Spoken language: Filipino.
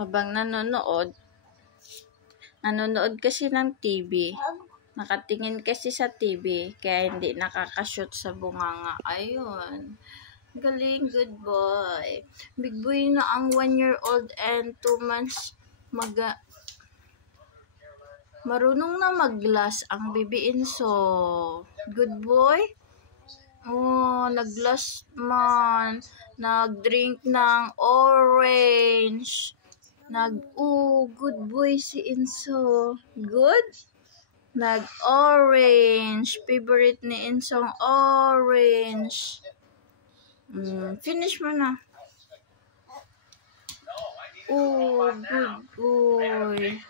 Habang nanonood kasi ng TV. Nakatingin kasi sa TV, kaya hindi nakakashoot sa bunganga. Ayun. Galing, good boy. Big boy na ang 1-year-old and 2 months marunong na mag-glass ang Baby Inso. Good boy. Oh, nag-glass man. Nag-drink ng orange. Good boy si Inso. Good? Nag-orange. Favorite ni Insong orange. Finish mo na. Oh, good boy.